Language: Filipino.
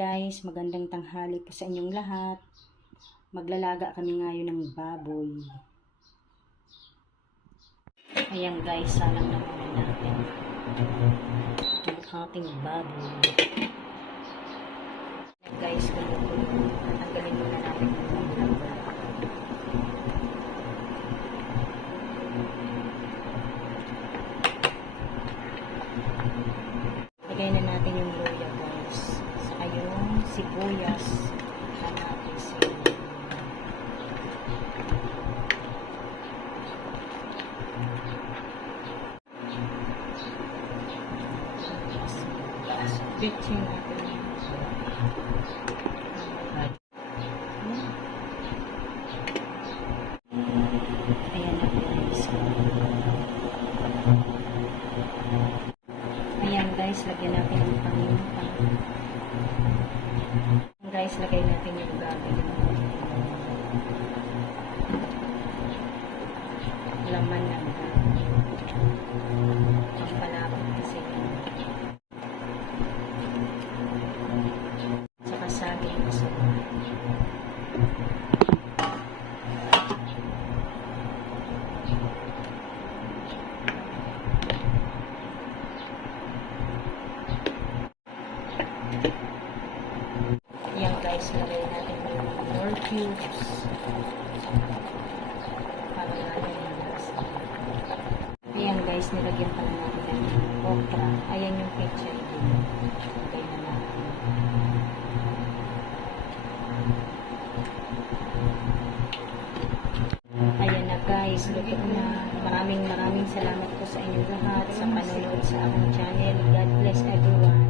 guys, magandang tanghali po sa inyong lahat. Maglalaga kami ngayon ng baboy. Ayan guys, salang na muna natin ang ating baboy. Ayan guys, tatanggalin muna natin yung mga. Lagay na natin yung luya guys, saka yung sibuyas na natin. Bitchin natin. Ayan na guys. Ayan guys, lagyan natin yung paminta. Guys, lagay natin yung gabi. Laman ng gabi. Ang palapit kasi yan. Saka saging masama. Yan guys, lagay natin yung more cubes para natin yung lasa. Ayan guys, nilagyan pa na natin yung okra. Ayan yung picture dito. Lagay na natin. Ayan na guys, luto na. Maraming salamat po sa inyong lahat sa panonood sa aking channel. God bless everyone.